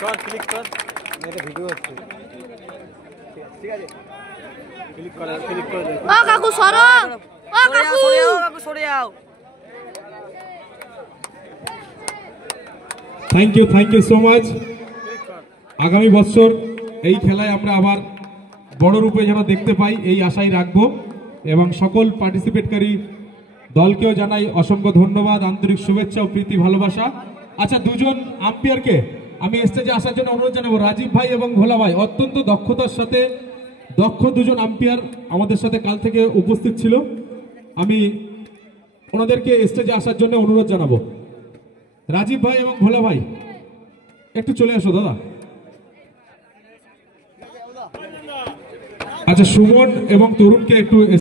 Click কর এটা video হচ্ছে ঠিক আছে ক্লিক করে ও কাকু সরো ও কাকু সরে যাও থ্যাংক ইউ সো মাচ। আগামী বছর এই খেলায় আমরা আবার বড় রূপে যেন দেখতে পাই এই আশাই রাখবো এবং সকল পার্টিসিপেটকারী দলকেও জানাই অসংখ্য ধন্যবাদ, আন্তরিক শুভেচ্ছা ও প্রীতি ভালোবাসা। আচ্ছা, দুজন আম্পায়ারকে আমি স্টেজে আসার জন্য অনুরোধ জানাবো। রাজীব ভাই এবং ভোলা ভাই অত্যন্ত দক্ষতার সাথে দক্ষ দুজন আম্পায়ার আমাদের সাথে কাল থেকে উপস্থিত ছিল। আমি ওনাদেরকে স্টেজে আসার জন্য অনুরোধ জানাবো। রাজীব ভাই এবং ভোলা ভাই একটু চলে আসো দাদা। আচ্ছা, সুমন এবং তরুণকে একটু